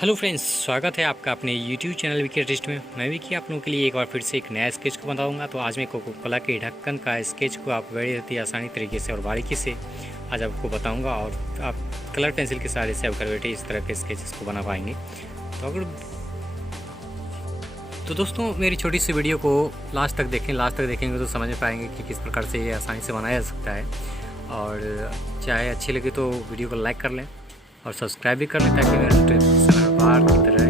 Hello friends, स्वागत है आपका अपने यूट्यूब चैनल विकी आर्टिस्ट में। मैं विकी आप लोगों के लिए एक बार फिर से एक नया स्केच को बताऊंगा। तो आज मैं कोकाकोला के ढक्कन का स्केच को आप बड़ी ही आसानी तरीके से और बारीकी से आज आपको बताऊंगा और आप कलर पेंसिल के सहारे से अब घर बैठे इस तरह के स्केचेस को बना पाएंगे। तो दोस्तों, मेरी छोटी सी वीडियो को लास्ट तक देखेंगे तो समझ में पाएंगे कि किस प्रकार से ये आसानी से बनाया जा सकता है। और चाहे अच्छी लगे तो वीडियो को लाइक कर लें और सब्सक्राइब भी कर लें ताकि मेरा बार की तरह